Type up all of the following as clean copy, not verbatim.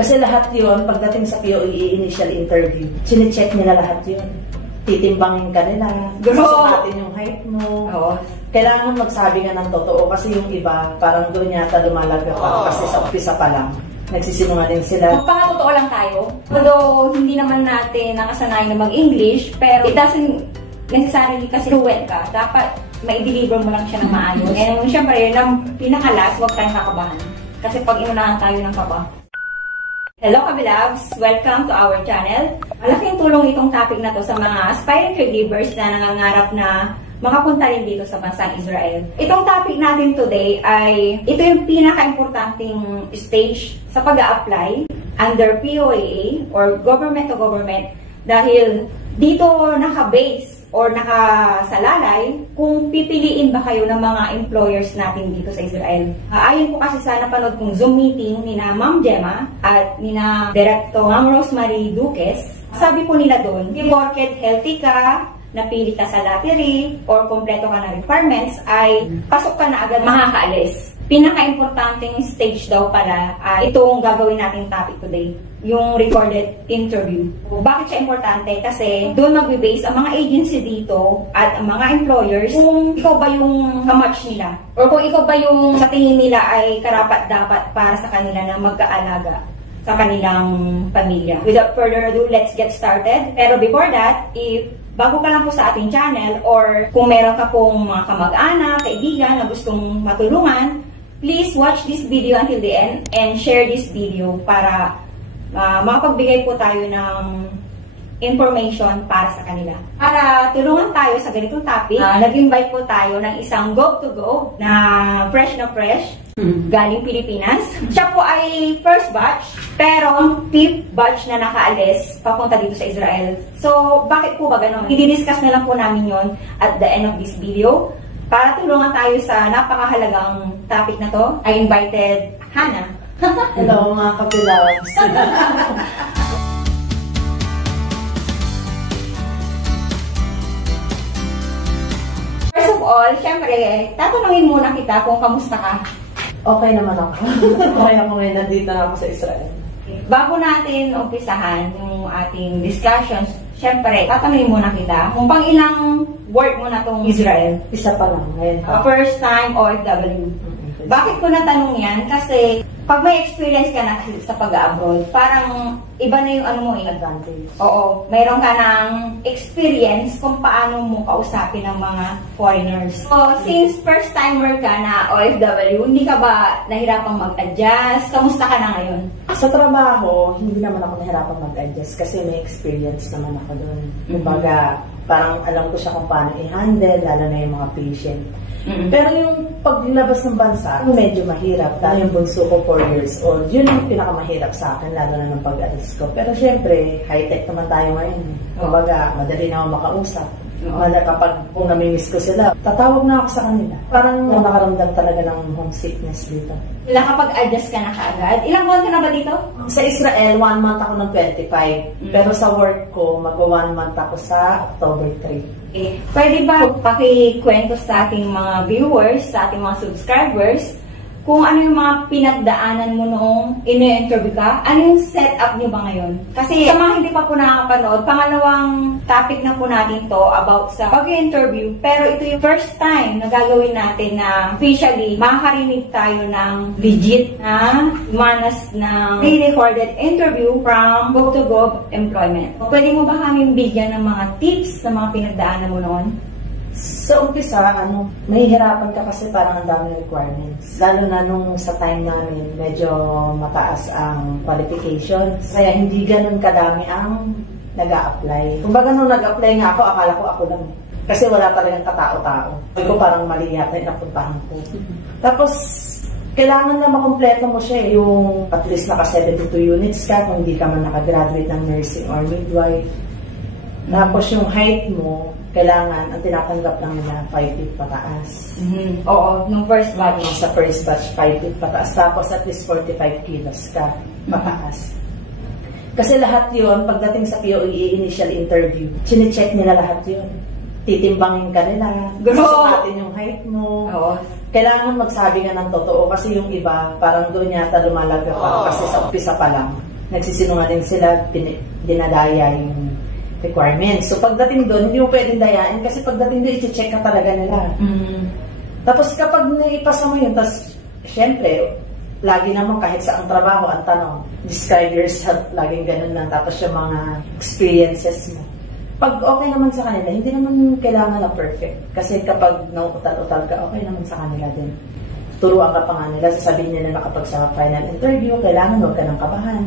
Kasi lahat yun, pagdating sa POE initial interview, chinecheck nila lahat yun. Titimbangin ka nila, susukatin yung height mo. Kailangan magsabi ka ng totoo kasi yung iba, parang doon yata lumalaga pa kasi sa umpisa pa lang. Nagsisinungaling sila. Magpakatotoo lang tayo. Although, hindi naman natin nakasanayan na mag-English, pero it doesn't necessarily kasi fluent ka. Dapat ma-deliver mo lang siya ng maayos. Ngayon, syempre, yun ang pinakalas, huwag tayong kakabahan. Kasi pag inunahan tayo ng kaba. Hello Kabilabs! Welcome to our channel. Malaking tulong itong topic na to sa mga aspiring caregivers na nangangarap na makapunta rin dito sa bansang Israel. Itong topic natin today ay ito yung pinaka-importanting stage sa pag-a-apply under POAA or government to government dahil dito naka-base or nakasalalay kung pipiliin ba kayo ng mga employers natin dito sa Israel. Ayon po kasi sa napanood kong Zoom meeting ni na Ma'am Gemma at ni na Director Ma'am Rosemary Duques, sabi po nila doon, porket healthy ka, napili ka sa lottery, or kompleto ka na requirements, ay pasok ka na agad makakaalis. Pinaka-importanting stage daw pala ay itong gagawin nating topic today, yung recorded interview. Bakit siya importante? Kasi doon magbe-base ang mga agency dito at ang mga employers kung ikaw ba yung kamatch nila or kung ikaw ba yung sa tingin nila ay karapat-dapat para sa kanila na magkaalaga sa kanilang pamilya. Without further ado, let's get started. Pero before that, if bago ka lang po sa ating channel or kung meron ka pong mga kamag-anak, kaibigan na gustong matulungan, please watch this video until the end and share this video para makapagbigay po tayo ng information para sa kanila. Para tulungan tayo sa ganitong topic, nag-invite po tayo ng isang go-to-go na fresh galing Pilipinas. Siya po ay first batch, pero 5th batch na nakaalis papunta dito sa Israel. So, bakit po ba ganun? I-discuss na lang po namin yon at the end of this video. Para tulungan tayo sa napakahalagang topic na to, I invited Hannah. Hello mga Kabilabs! First of all, syempre, tatanungin muna kita kung kamusta ka. Okay naman ako. Okay ako ngayon, nandito na ako sa Israel. Bago natin umpisahan yung ating discussions, syempre, tatanungin muna kita kung pang ilang work mo na tong Israel. Isa pa lang ngayon. First time OFW. Bakit ko natanong yan? Kasi pag may experience ka na sa pag-abroad, parang iba na yung ano mo advantage. Oo. Mayroon ka ng experience kung paano mo kausapin ng mga foreigners. So, since first timer ka na OFW, hindi ka ba nahirapang mag-adjust? Kamusta ka na ngayon? Sa trabaho, hindi naman ako nahirapang mag-adjust kasi may experience naman ako doon. Kumbaga, parang alam ko siya kung paano i-handle, lalo na yung mga patient. Pero yung paglabas ng bansa, medyo mahirap. Dahil yung bunso ko 4 years old, yun yung pinakamahirap sa akin, lalo na ng pag-alis ko. Pero syempre, high-tech naman tayo ngayon. Kumbaga, madali na ako makausap. Kapag kung namimiss ko sila, tatawag na ako sa kanila. Parang nakaramdam talaga ng homesickness dito. Nakapag-adjust ka na kaagad? Ilang buwan ka na ba dito? Sa Israel, 1 month ako ng 25. Pero sa work ko, mag-1 month ako sa October 3. Okay. Pwede ba pakikwento sa ating mga viewers, sa ating mga subscribers, kung ano yung mga pinagdaanan mo noong ino-interview ka? Ano yung setup niyo ba ngayon? Kasi sa mga hindi pa po nakakapanood, pangalawang topic na po natin to about sa pag-interview. Pero ito yung first time na gagawin natin na officially makakarinig tayo ng legit na manas ng pre-recorded interview from Gov2Gov Employment. Pwede mo ba kami bigyan ng mga tips sa mga pinagdaanan mo noon? Sa umpisa, mahihirapan ka kasi parang ang dami requirements. Lalo na nung sa time namin, medyo mataas ang qualifications. Kaya hindi ganun kadami ang nag-a-apply. Kumbaga nung nag-apply nga ako, akala ko ako lang. Kasi wala talagang katao-tao. Sabi ko parang mali yata yung napuntahan ko. Tapos, kailangan na makompleto mo siya yung at least naka 72 units ka kung hindi ka man nakagraduate ng nursing or midwife. Tapos yung height mo, kailangan, ang tinatanggap lang nila 5 feet pataas. Oo, nung first batch. Sa first batch, 5 feet pataas. Tapos at least 45 kilos ka pataas. Kasi lahat yun, pagdating sa POE initial interview, chinecheck nila lahat yun. Titimbangin ka nila, susukatin yung height mo. kailangan magsabi nga ng totoo kasi yung iba, parang doon yata lumalaga pa kasi sa umpisa pa lang. Nagsisinungaling sila, dinadaya yung requirements. So pagdating doon, hindi mo pwedeng dayain kasi pagdating doon, i-check ka talaga nila. Tapos kapag naipasa mo yun, tapos syempre, lagi naman kahit sa ang trabaho, ang tanong, describe yourself, laging ganun lang. Tapos yung mga experiences mo. Pag okay naman sa kanila, hindi naman kailangan na perfect. Kasi kapag nauutal-utal ka, okay naman sa kanila din. Turuan ka pa nga nila, sasabihin nila na kapag sa final interview, kailangan huwag ka ng kabahan.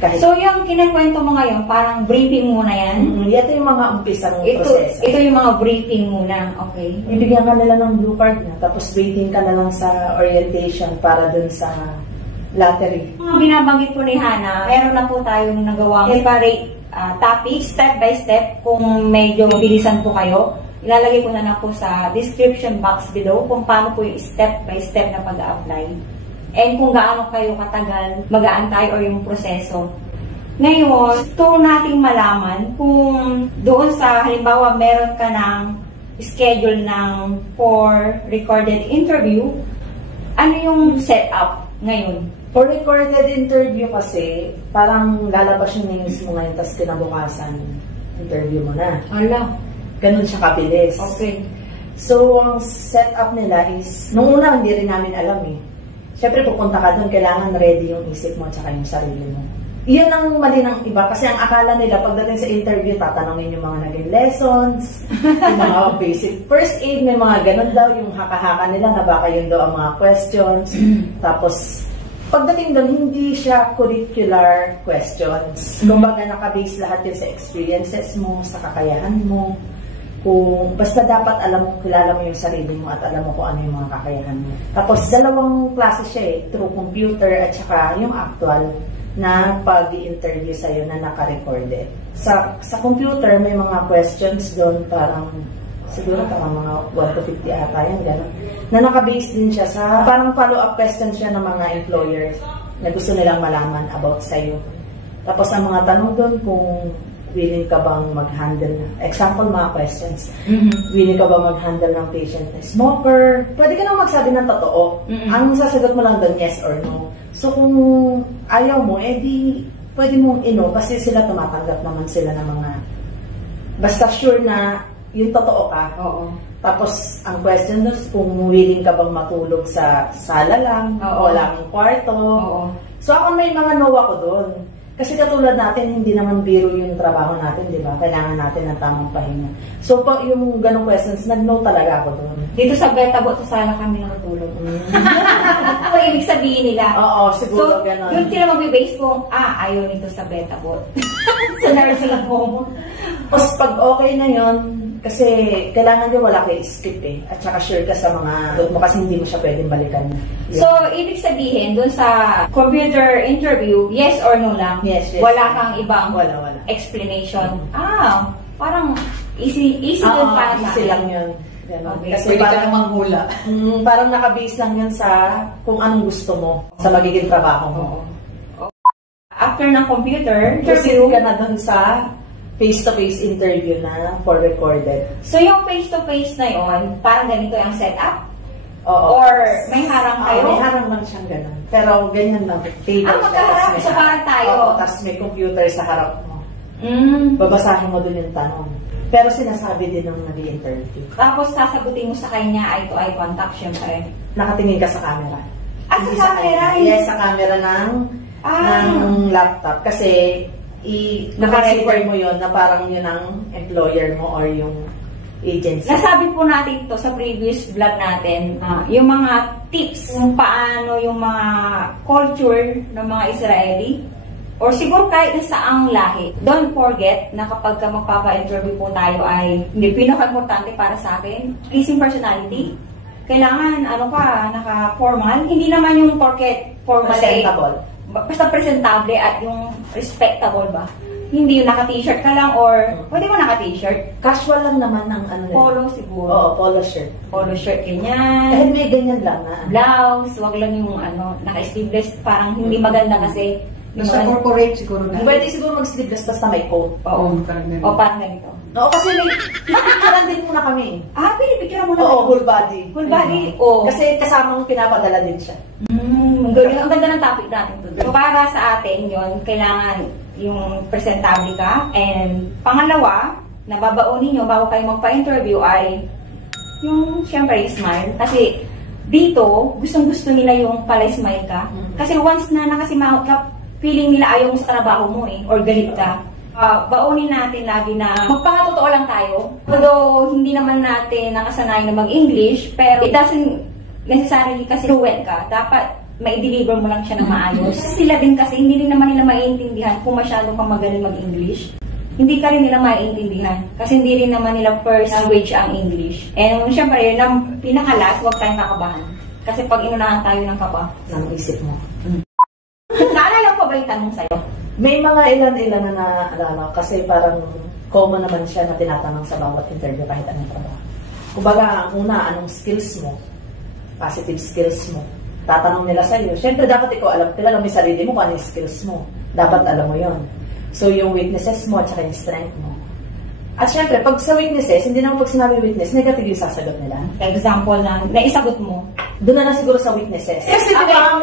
Kahit So yung kinakwento mo ngayon, parang briefing muna yan? Ito yung mga umpisa ng proseso. Ito yung mga briefing muna, okay? Ibigyan ka nila ng blue card na, tapos waiting ka na lang sa orientation para dun sa lottery. Mga binabanggit po ni Hana, meron na po tayong nagawang separate topic, step by step. Kung medyo bilisan po kayo, ilalagay ko na lang po sa description box below kung paano po yung step by step na pag-a-apply. And kung gaano kayo katagal mag-aantay or yung proseso. Ngayon, gusto nating malaman kung doon sa, halimbawa, meron ka ng schedule ng for recorded interview, ano yung setup ngayon? For recorded interview kasi, parang lalabas yung names mo ngayon, tapos kinabukasan, interview mo na. Ala. Ganun siya kabilis. Okay. So, ang setup nila is, nung una, hindi rin namin alam eh. Siyempre, pupunta ka doon, kailangan ready yung isip mo at saka yung sarili mo. Iyon ang mali ng iba kasi ang akala nila pagdating sa interview, tatanungin yung mga naging lessons, yung mga basic first aid, may mga ganun daw, yung haka-haka nila na baka yun daw ang mga questions. Tapos, pagdating doon, hindi siya curricular questions. Kumbaga, nakabase lahat yun sa experiences mo, sa kakayahan mo. Kung basta dapat alam mo, kilala mo yung sarili mo at alam mo kung ano yung mga kakayahan mo. Tapos, dalawang klase siya eh, through computer at saka yung actual na pag-i-interview sa'yo na naka-recorded. Sa computer, may mga questions doon, parang siguro mga 1 to 50 ata yan, gano'n. Na naka-base din siya sa, parang follow-up questions siya ng mga employers na gusto nilang malaman about sa'yo. Tapos ang mga tanong doon kung willing ka bang mag-handle, example mga questions, willing ka bang mag-handle ng patient na smoker? Pwede ka nang magsabi ng totoo. Ang sasagot mo lang doon, yes or no. So kung ayaw mo, edi pwede mong ino kasi sila tumatanggap naman sila ng mga, basta sure na yung totoo ka. Oo. Tapos, ang question doon, kung willing ka bang matulog sa sala lang, wala kang kwarto. Oo. So, ako may mga no ako doon. Kasi katulad natin, hindi naman biro yung trabaho natin, di ba? Kailangan natin ng tamang pahinga. So, pa, yung ganong questions, nag-no talaga ako doon. Dito sa Betabot, sa sala kami nakatulog. Ano ibig sabihin nila? Oo, siguro So, ganon. doon sila mag-base kung, ayaw nito sa Betabot. Sa nursing home. Tapos, pag okay na yon kasi kailangan nyo wala kayo script eh. At saka sure ka sa mga doon mo kasi hindi mo siya pwedeng balikan. So, ibig sabihin, dun sa computer interview, yes or no lang? Yes. Wala kang ibang Wala. explanation. Parang easy din para sa easy akin. lang yun. Ganon. Okay. Kasi Pwede ka parang, lang manghula. parang nakabase lang yun sa kung anong gusto mo sa magiging trabaho mo. After ng computer Kasi interview, ka na doon sa face-to-face interview na for recorded. so yung face-to-face na yon, parang ganito yung setup? Oo. Or may harang kayo? May harang lang siyang ganun. Pero ganyan lang. Table magkaharap. So, parang tayo. Tapos may computer sa harap mo. Babasahin mo dun yung tanong. Pero sinasabi din ng nag-i-interview. Tapos sasagutin mo sa kanya eye-to-eye contact, syempre. Nakatingin ka sa camera. Sa Hindi camera? kanya. Yes, sa camera ng laptop. Kasi naka-record mo yon na parang yun ang employer mo or yung agency. Nasabi po natin to sa previous vlog natin, yung mga tips kung paano yung mga culture ng mga Israeli or siguro kahit na saang lahi. Don't forget na kapag magpapa-interview po tayo ay hindi pinaka-importante para sa akin, pleasing personality. Kailangan, naka-formal. Hindi naman yung porket formal Presentable. Basta presentable at yung respectable ba? Hindi yung naka-t-shirt ka lang or pwede mo naka-t-shirt. Casual lang naman ang ano nila. Polo siguro. Oo, polo shirt. Polo shirt, Kahit ganyan. may ganyan lang na. Blouse, wag lang yung naka-sleeveless. Parang hindi maganda kasi Nasa corporate siguro na. Pwede siguro mag-sleeveless basta may coat. Oo. Parang ganun. O parang ganito. Oo, kasi may picturean din muna kami. Pinipicture mo na. Oo, whole body. Whole body? Oo. Kasi kasamang pinapadala din siya. Ang ganda ng topic natin today. So, para sa atin yon kailangan yung presentable ka. And pangalawa, nababaunin nyo bago kayo magpa-interview ay yung syempre yung smile. Kasi dito, gustong-gusto nila yung pala smile ka. Kasi once na nakasimangot ka, feeling nila ayaw mo sa trabaho mo or galit ka. Baunin natin lagi na magpakatotoo lang tayo. Although hindi naman natin nakasanayan na mag-English, pero it doesn't necessarily kasi fluent ka. Dapat mai-deliver mo lang siya ng maayos. Sila din kasi hindi rin naman nila maiintindihan kung masyado kang magaling mag-English. Hindi ka rin nila maiintindihan. Kasi hindi rin naman nila first language ang English. And syempre, yun ang pinakalas, huwag tayong kakabahan. Kasi pag inunahan tayo ng kaba, Ang isip mo. naalala ko ba yung tanong sa'yo? May mga ilan-ilan na naalala kasi parang common naman siya na tinatanong sa bawat interview kahit anong trabaho. Kumbaga, ang una, anong skills mo? Positive skills mo. Tatanong nila sa'yo. Siyempre, dapat ikaw kilala mo yung sarili mo kung ano yung skills mo. Dapat alam mo yon. So, yung weaknesses mo at saka yung strength mo. At siyempre, pag sa weaknesses, hindi naman pag sinabi weakness, negative yung sasagot nila. Example na naisagot mo. Doon na siguro sa weaknesses. Kasi diba,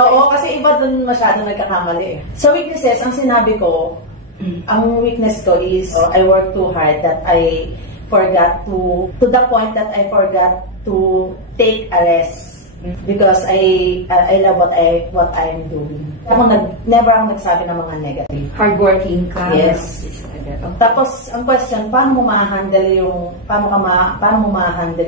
oo, kasi iba doon masyado nagkakamali eh. Sa weaknesses, ang sinabi ko, ang weakness ko is, I work too hard that I forgot to the point that I forgot to take a rest. Because I love what I'm doing. Never akong nagsabi ng mga negative. Hardworking ka. Yes. Tapos, ang question, paano mo ma-handle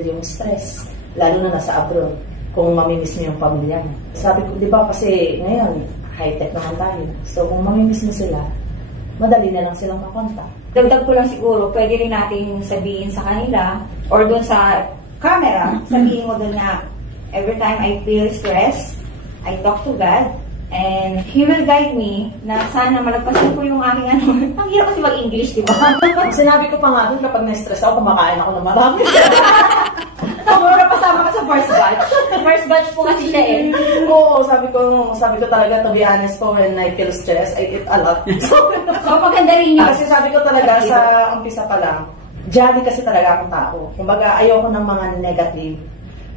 yung stress? Lalo na nasa abroad, kung mamimiss mo yung pamilya mo. Sabi ko, di ba, kasi ngayon, high-tech naman tayo. So, kung mamimiss mo sila, madali na lang silang makontak. Dagdag ko lang siguro, pwede rin natin sabihin sa kanila, or doon sa camera, sabihin mo doon na, every time I feel stressed, I talk to God, and He will guide me na sana malagpasan ko yung aking ano. Ang hirap kasi mag-English, di ba? Sinabi ko pa nga doon, kapag na-stress ako, kumakain ako ng marami. Siguro pasama ka sa first batch. First batch po kasi siya eh. Oo, sabi ko talaga, to be honest po, when I feel stressed, I eat a lot. So, maganda rin yun. Kasi sabi ko talaga sa umpisa pa lang, jolly kasi talaga akong tao. Kumbaga, ayoko ng mga negative.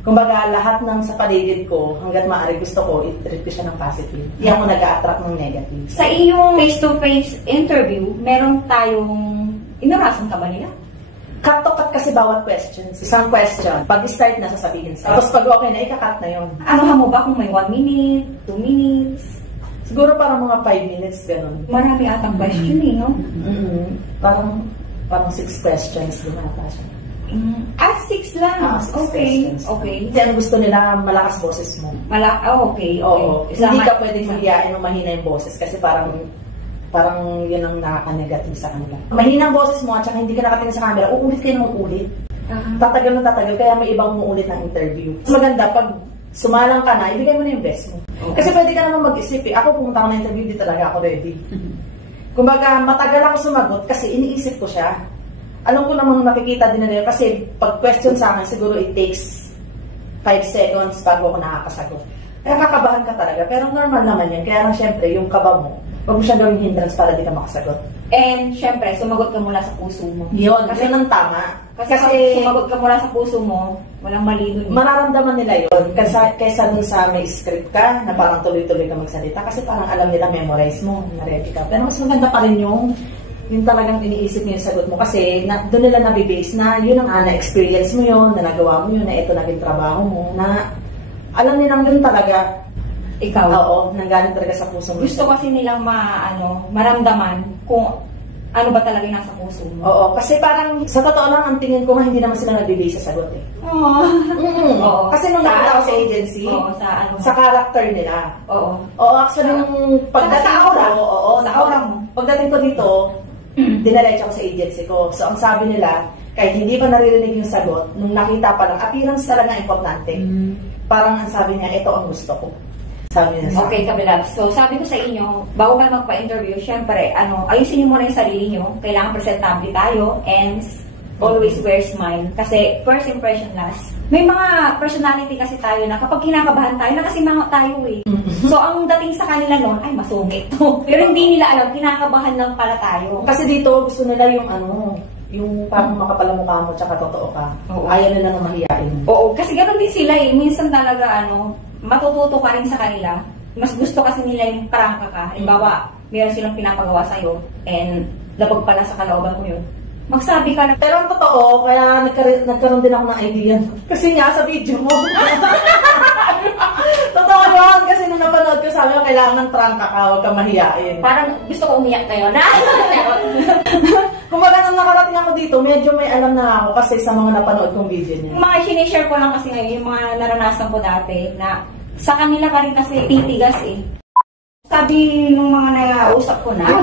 Kumbaga, lahat ng sa paligid ko, hanggat maaari gusto ko, i-treat ko siya ng positive. Hindi ako nag-a-attract ng negative. Sa iyong face-to-face interview, meron tayong inarasan ka ba nila? Cut to cut kasi bawat questions. Isang question, pag-start na sasabihin sa'yo. Tapos pag okay na, ika-cut na yun. Ano mo ba kung may 1 minute, 2 minutes? Siguro parang mga 5 minutes, ganun. Marami atang question eh, no? Parang 6 questions din ata siya. 6 lang. 6 Okay. questions. Okay. Kasi ang gusto nila, malakas boses mo. Okay. Oo. Isama- Hindi ka pwedeng maghiyain o mahina yung boses kasi parang yun ang nakaka-negative sa kanila. Mahina ang boses mo at saka hindi ka nakatingin sa camera, uulit kayo ng uulit. Tatagal na tatagal, kaya may ibang umuulit ng interview. Mas maganda, pag sumalang ka na, ibigay mo na yung best mo. Okay. Kasi pwede ka naman mag-isip eh. Ako pumunta ako ng interview, di talaga ako ready. Kumbaga, matagal ako sumagot kasi iniisip ko siya. Alam ko namang nakikita din nila kasi pag question sa akin, siguro it takes 5 seconds bago ako nakakasagot. Kaya kakabahan ka talaga. Pero normal naman yan. Kaya lang syempre, yung kaba mo, huwag mo siya gawing hindrance para di ka makasagot. And syempre, sumagot ka mula sa puso mo. Yun, kasi yun ang tama. Kasi pag sumagot ka mula sa puso mo, walang mali dun. Mararamdaman nila yun. Kaysa dun sa may script ka, na parang tuloy-tuloy ka magsalita. Kasi parang alam nila, memorize mo, na-ready ka. Pero mas maganda pa rin yung talagang iniisip mo yung sagot mo. Kasi doon nila nabibase na yun ang na-experience mo yun, na nagawa mo yun, na ito naging trabaho mo, na alam nilang yun talaga. Ikaw? Oo, nanggaling talaga sa puso mo. Gusto kasi nilang maramdaman kung ano ba talaga yung nasa puso mo. Oo, kasi parang sa totoo lang, ang tingin ko nga hindi naman sila nagbibase sa sagot eh. Oo. Kasi nung nakita ko sa agency, sa character nila. Oo. Oo, actually nung pagdating sa aura. Oo, sa aura mo. Pagdating ko dito, dinaretso ko sa agency ko. So ang sabi nila, kahit hindi pa naririnig yung sagot, nung nakita pa lang, appearance talaga importante. Parang ang sabi niya, ito ang gusto ko. Sabi niya sa Okay, kabilab. So, sabi ko sa inyo, bago kayo magpa-interview, syempre, ayusin niyo muna yung sarili niyo. Kailangan presentable tayo. And always wear smile. Kasi first impression last. May mga personality kasi tayo na kapag kinakabahan tayo, nakasimangot tayo eh. So ang dating sa kanila noon, ay masungit to. Pero hindi nila alam, kinakabahan lang pala tayo. Kasi dito gusto nila yung yung parang makapal ang mukha mo tsaka totoo ka. Oo. Ayaw nila nang mahiyain. Oo, kasi ganoon din sila eh. Minsan talaga matututo ka rin sa kanila. Mas gusto kasi nila yung prangka ka. Halimbawa, meron silang pinapagawa sa'yo and labag pala sa kalooban ko yun. Magsabi ka na. Pero ang totoo, kaya nagkaroon din ako ng idea. Kasi nga sa video mo. Totoo yun. Kasi nung napanood ko, sabi ko, kailangan prangka ka, huwag ka mahiyain. Parang gusto ko umiyak kayo na. Kumbaga nung nakarating ako dito, medyo may alam na ako kasi sa mga napanood kong video niya. Yung mga sinishare ko lang kasi ngayon, yung mga naranasan ko dati, na sa kanila ka rin kasi titigas eh. Sabi nung mga nag-uusap ko na,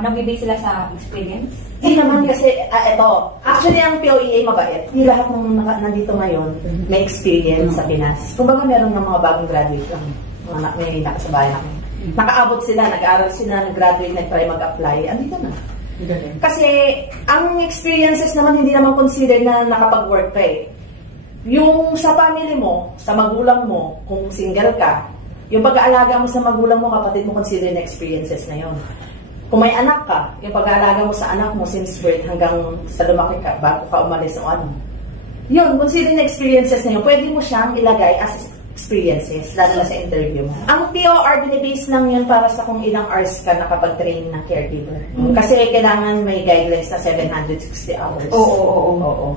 nabibig sila sa experience. Hindi naman kasi, eto, actually ang POEA mabait. Hindi lahat ng nandito ngayon may experience sa Pinas. Kumbaga meron ng mga bagong graduate lang. May nakasabayan kami. Nakaabot sila, nag-aaral sila, nag-graduate, nag-try mag-apply. Andito na. Kasi ang experiences naman hindi naman consider na nakapag-work ka eh. Yung sa family mo, sa magulang mo, kung single ka, yung pag-aalaga mo sa magulang mo, kapatid mo, consider na experiences na yun. Kung may anak ka, yung pag-aalaga mo sa anak mo since birth hanggang sa lumaki ka, bago ka umalis o ano. Yun, consider na experiences na yun. Pwede mo siyang ilagay as experiences, lalo na sa interview mo. Ang POR, binibase lang yun para sa kung ilang hours ka nakapag-train ng caregiver. Kasi kailangan may guidelines na 760 hours. Oo.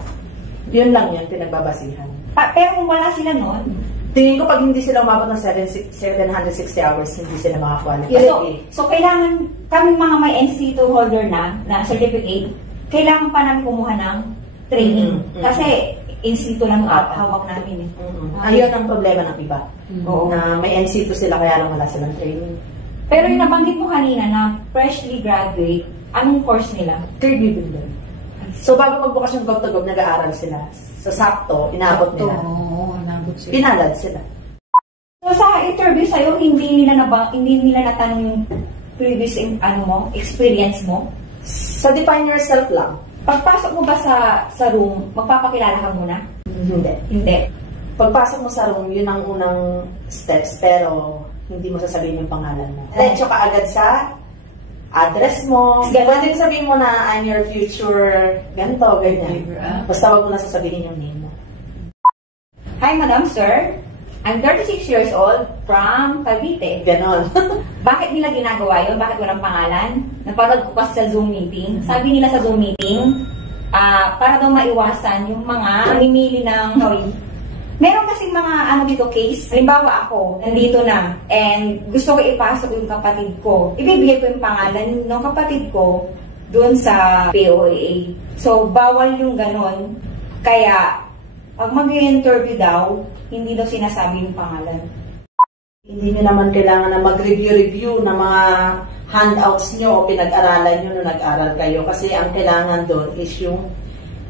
Yun lang yun, pinagbabasihan. Pero kung wala sila noon, tingin ko pag hindi sila umabot ng 760 hours, hindi sila makakwalify. So kailangan kami mga may NC2 holder na certificate, kailangan pa namin kumuha ng training. Kasi NC2 lang hawak namin eh. Ayun ang problema ng iba. Na may NC2 sila kaya lang wala silang training. Pero yung nabanggit mo kanina na freshly graduate, anong course nila? Caregiving din. So bago magbukas yung GovToGov, nag-aaral sila. Sa sakto, inabot nila. Pinalad sila. So sa interview sa'yo, hindi nila natanong yung previous experience mo? Sa define yourself lang. Pagpasok mo ba sa room, magpapakilala ka muna? Hindi. Pagpasok mo sa room, yun ang unang steps, pero hindi mo sasabihin yung pangalan mo. Diretso ka agad sa address mo. Pwede sabihin mo na I'm your future ganito, ganyan. Basta wag mo na sasabihin yung name mo. Hi, Madam Sir. I'm 36 years old from Cavite. Ganon. Bakit nila ginagawa yun? Bakit walang pangalan? Napanood ko kasi sa Zoom meeting. Sabi nila sa Zoom meeting, para daw maiwasan yung mga namimili ng meron kasing mga dito case. Halimbawa ako, nandito na, and gusto ko ipasok yung kapatid ko. Ibibigay ko yung pangalan ng kapatid ko dun sa POEA. So, bawal yung ganon. Kaya, pag mag-interview daw, hindi daw sinasabi yung pangalan. Hindi nyo naman kailangan na mag-review ng mga handouts nyo o pinag-aralan nyo nung nag-aral kayo. Kasi ang kailangan doon is yung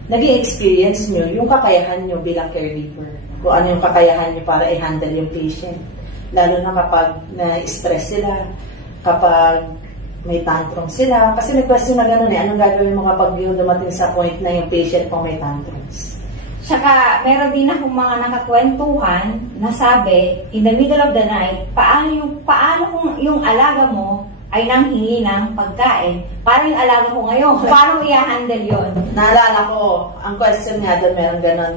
naging experience nyo, yung kakayahan nyo bilang caregiver. Kung ano yung kakayahan nyo para i-handle yung patient. Lalo na kapag na-stress sila, kapag may tantrum sila. Kasi may question na gano'n anong gagawin mo kapag yung dumating sa point na yung patient po may tantrums? Saka, meron din akong mga nakakwentuhan na sabi, in the middle of the night, paano kung yung alaga mo ay nanghingi ng pagkain? Parang yung alaga ko ngayon, paano mo i-handle yun? Naalala ko, ang question nga doon, meron ganon,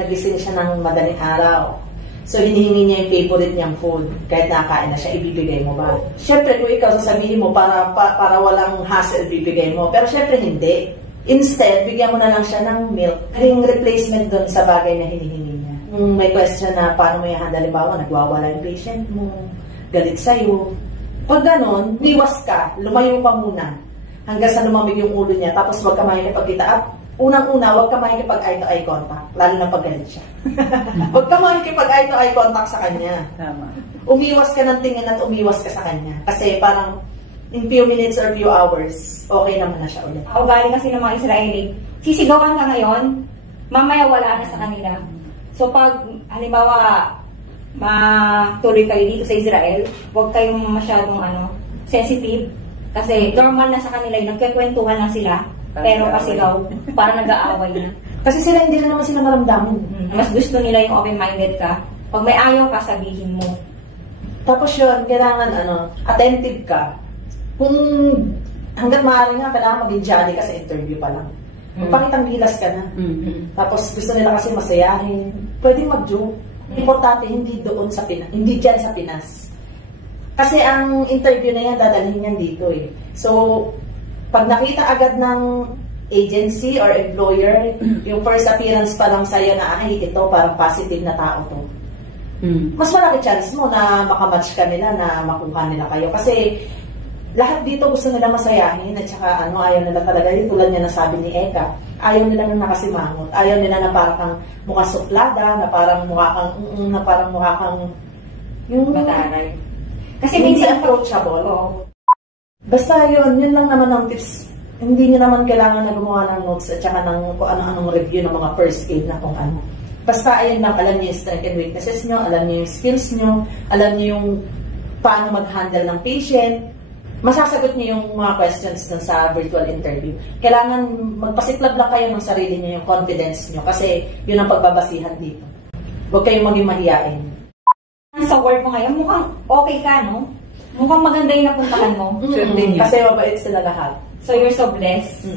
nagising siya ng madaling araw. So, hinihingi niya yung favorite niyang food. Kahit nakakain na siya, ibibigay mo ba? Siyempre, kung ikaw sasabihin mo, para walang hassle, ibibigay mo. Pero siyempre, hindi. Instead, bigyan mo na lang siya ng milk. Yung replacement doon sa bagay na hinihingi niya. May question na paano mo i-handle, halimbawa, nagwawala yung patient mo, galit sa'yo. Pag ganon, liwas ka, lumayo ka muna. Hanggang sa lumamig yung ulo niya, tapos wag ka makikipagkita. At unang-una, wag ka makikipag eye-to-eye contact, lalo na pag galit siya. Wag ka makikipag eye-to-eye contact sa kanya. Tama. Umiwas ka ng tingin at umiwas ka sa kanya. Kasi parang, in few minutes or few hours, okay naman na siya ulit. Ugali kasi ng mga Israeli, sisigawan ka ngayon, mamaya wala na sa kanila. So pag, halimbawa, matuloy kayo dito sa Israel, huwag kayong masyadong sensitive. Kasi normal na sa kanila yun, nagkikwentuhan lang sila. Pero kasi daw, parang nag-aaway na. Kasi sila hindi na naman sila maramdaman. Mas gusto nila yung open-minded ka. Pag may ayaw ka, sabihin mo. Tapos yun, kailangan attentive ka. Kung hanggat maaari nga, kailangan maging jolly ka sa interview pa lang. Magpakitang gilas ka na. Tapos gusto nila kasi masayahin. Pwedeng mag-joke. Importante, hindi doon sa Pinas. Hindi dyan sa Pinas. Kasi ang interview na yan, dadalhin yan dito eh. So, pag nakita agad ng agency or employer, yung first appearance pa lang sa'yo na, ay, ito, parang positive na tao to. Mas malaki chance mo na makamatch ka nila, na makuha nila kayo. Kasi, lahat dito gusto nila masayahin at saka ayaw nila talaga yun. Tulad niya nasabi ni Eka, ayaw nila na nakasimangot. Ayaw nila na parang kang mukha suplada, na parang mukha kang yung Mataray. Kasi hindi minsan approachable. Oo. Basta yun lang naman ang tips. Hindi nyo naman kailangan na gumawa ng notes at saka ng kung ano-anong review ng mga first aid na kung ano. Basta ayun lang, alam nyo yung strength and weaknesses nyo, alam nyo yung skills nyo, alam nyo yung paano mag-handle ng patient. Masasagot nyo yung mga questions dun sa virtual interview. Kailangan magpasiklab lang kayo ng sarili nyo, yung confidence nyo, kasi yun ang pagbabasihan dito. Huwag kayong maging mahiyain. Sa work mo ngayon, mukhang okay ka, no? Mukhang maganda yung napuntahan mo. Kasi mabait sila lahat. So, you're so blessed.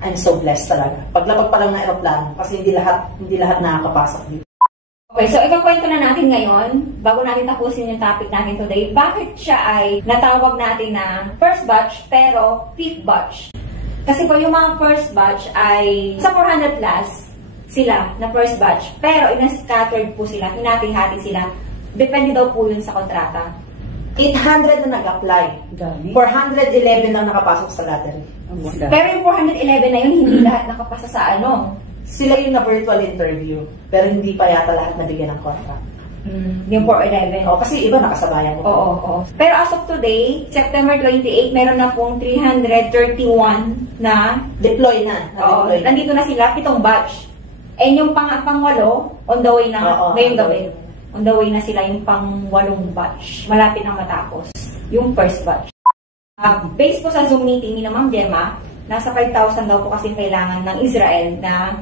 I'm so blessed talaga. Paglapag pa lang ng aeroplano, kasi hindi lahat nakakapasok dito. Okay, so ikakwento na natin ngayon, bago natin tapusin yung topic natin today, bakit siya ay natawag natin na first batch pero fifth batch. Kasi po yung mga first batch ay sa 400 plus sila na first batch, pero ina-scattered po sila, hinati-hati sila. Depende daw po yun sa kontrata. 800 na nag-apply. 411 lang nakapasok sa lottery. Pero yung 411 na yun, hindi lahat nakapasa sa ano. Sila yung na virtual interview, pero hindi pa yata lahat nabigyan ng contract. Yung 411. Kasi iba nakasabayan mo. Oo. Pero as of today, September 28, meron na pong 331 na Deploy na. Oo, nandito na sila, 7 batch. And yung pang-8, on the way na, ngayong gabi. On the way na sila yung pang-8 batch. Malapit na matapos. Yung first batch. Based po sa Zoom meeting ni Ma'am Gemma, nasa 5,000 daw po kasi kailangan ng Israel na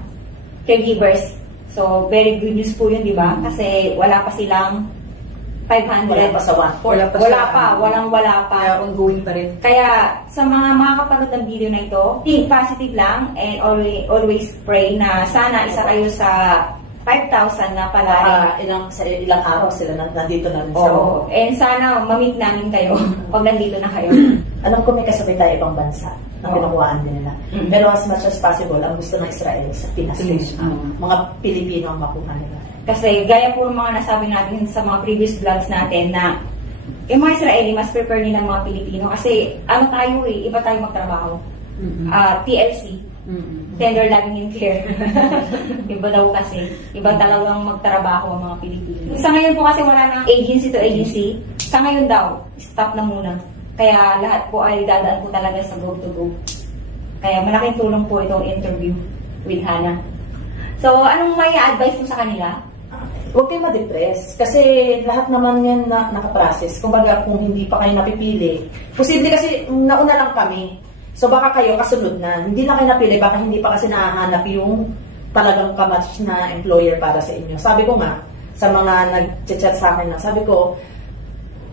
caregivers. So, very good news po yun, di ba? Kasi wala pa silang 500. Wala pa sa 1. Wala pa. Ongoing pa rin. Kaya, sa mga makakapanood ng video na ito, think positive lang and always pray na sana isa kayo sa 5,000 na pala. Sa ilang araw sila nandito na rin sa Oo. And sana ma-meet namin kayo pag nandito na kayo. Alam ko may kasabay tayo ibang bansa na kinukuhaan din nila. Pero as much as possible, ang gusto ng Israel sa Pinas. Mga Pilipino ang makuha nila. Kasi gaya po ng mga nasabi natin sa mga previous vlogs natin na yung mga Israeli, mas prefer nila mga Pilipino. Kasi ano tayo iba tayo magtrabaho. TLC. Tender Loving and Care. Iba daw kasi. Iba talagang magtrabaho ang mga Pilipino. Sa ngayon po kasi wala nang agency to agency. Sa ngayon daw, stop na muna. Kaya lahat po ay dadaan po talaga sa go to go. Kaya malaking tulong po itong interview with Hannah. So, anong may advice mo sa kanila? Huwag kayo ma-depress. Kasi lahat naman yan na nakaprocess. Kumbaga, kung hindi pa kayo napipili. Posible kasi nauna lang kami. So, baka kayo kasunod na. Hindi na kayo napili. Baka hindi pa kasi nahahanap yung talagang kamatch na employer para sa inyo. Sabi ko nga, sa mga nag-chat sa akin na, sabi ko,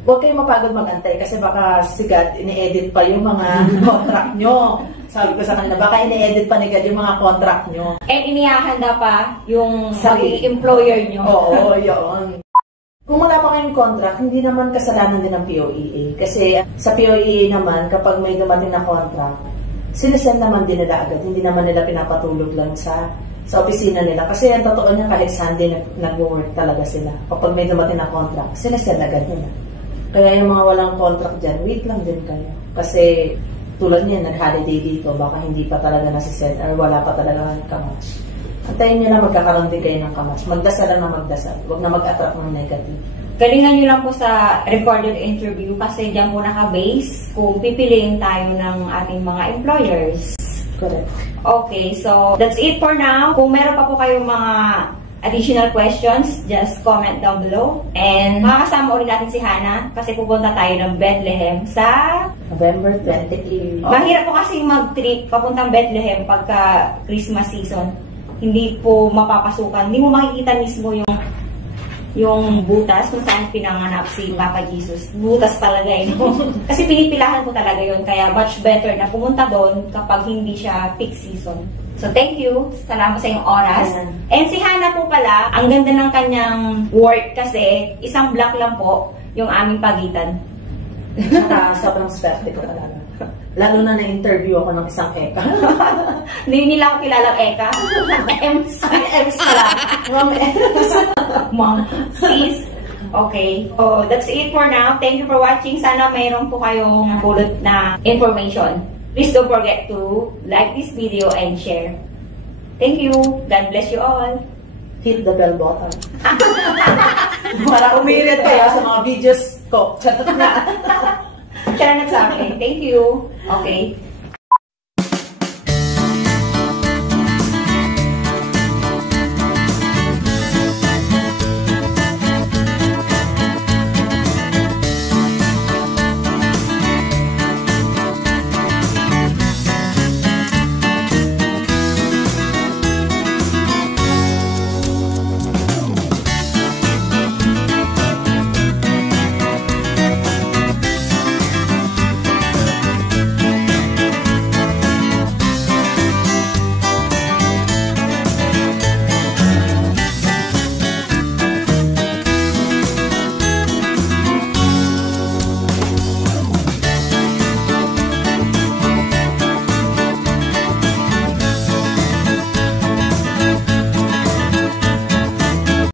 huwag kayong mapagod mag-antay kasi baka si God ini-edit pa yung mga contract nyo. Sabi ko sa kanila, baka ini-edit pa ni God yung mga contract nyo. And inihahanda pa yung employer nyo. Oo, yun. Kung wala pa kayong contract, hindi naman kasalanan din ng POEA. Kasi sa POEA naman, kapag may dumating na contract, sinisend naman din nila agad. Hindi naman nila pinapatulog lang sa opisina nila. Kasi ang totoo niya, kahit Sunday nag-work talaga sila. Kapag may dumating na contract, sinisend agad nila. Kaya yung mga walang contract dyan, wait lang din kayo. Kasi tulad niya, nag-holiday dito, baka hindi pa talaga nasisend or wala pa talaga kamatch. Antayin nyo na magkakaroon din kayo ng kamatch. Magdasal lang na magdasal. Huwag na mag-attract ng negative. Galingan nyo lang po sa recorded interview kasi dyan po naka-base kung pipiliin tayo ng ating mga employers. Correct. Okay, so that's it for now. Kung meron pa po kayong mga additional questions, just comment down below. And makakasama ulit natin si Hannah kasi pupunta tayo ng Bethlehem sa November 28. Mahirap po kasi mag-trip papuntang Bethlehem pagka Christmas season. Hindi po mapapasukan. Hindi mo makikita mismo yung butas kung saan pinanganak si Papa Jesus. Butas talaga yun. Kasi pinipilahan ko talaga yun. Kaya much better na pumunta doon kapag hindi siya peak season. So thank you. Salamat sa iyong oras. And si Hannah po pala, ang ganda ng kanyang work kasi isang block lang po yung aming pagitan. Saka sobrang swerte ko talaga. Lalo na na-interview ako ng isang eka. Hindi nila ako kilalang eka. Ems. Ems ka lang. Ma'am Ems. Ma'am. Sis. Okay. Oh, that's it for now. Thank you for watching. Sana mayroon po kayong pulot na information. Please don't forget to like this video and share. Thank you. God bless you all. Hit the bell button. Para umirit kayo sa mga videos ko. Chatot na. Siya na nagsabi. Thank you. Okay.